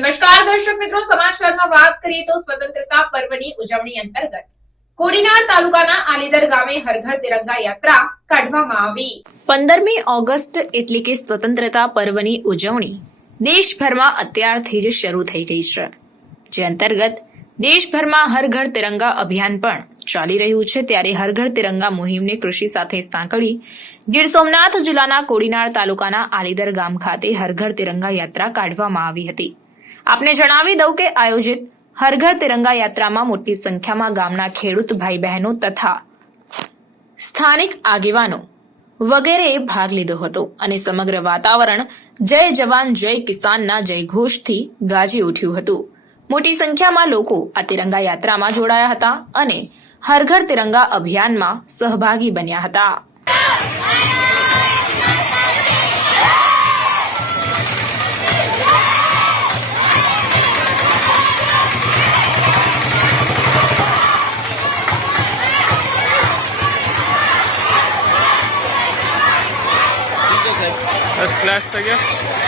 નમસ્કાર દર્શક મિત્રો, સમાચારમાં વાત કરીએ તો સ્વતંત્રતા પર્વની ઉજવણી અંતર્ગત કોડીનાર તાલુકાના આલીદર ગામે હર ઘર તિરંગા યાત્રા કાઢવામાં આવી। 15મી ઓગસ્ટ એટલે કે સ્વતંત્રતા પર્વની ઉજવણી દેશભરમાં અત્યારથી જ શરૂ થઈ ગઈ છે, જે અંતર્ગત દેશભરમાં હર ઘર તિરંગા અભિયાન પણ ચાલી રહ્યું છે। ત્યારે હર ઘર તિરંગા મુહિમને કૃષિ સાથે સાંકળી ગીર સોમનાથ જિલ્લાના કોડીનાર તાલુકાના આલીદર ગામ ખાતે હર ઘર તિરંગા યાત્રા કાઢવામાં આવી હતી। આપને જણાવી દઉં કે આયોજિત હર ઘર તિરંગા યાત્રામાં મોટી સંખ્યામાં ગામના ખેડૂત ભાઈ બહેનો તથા સ્થાનિક આગેવાનો વગેરેએ ભાગ લીધો હતો અને સમગ્ર વાતાવરણ જય જવાન જય કિસાનના જયઘોષથી ગાજી ઉઠ્યું હતું। મોટી સંખ્યામાં લોકો આ તિરંગા યાત્રામાં જોડાયા હતા અને હર ઘર તિરંગા અભિયાનમાં સહભાગી બન્યા હતા। फर्स्ट क्लास तक है।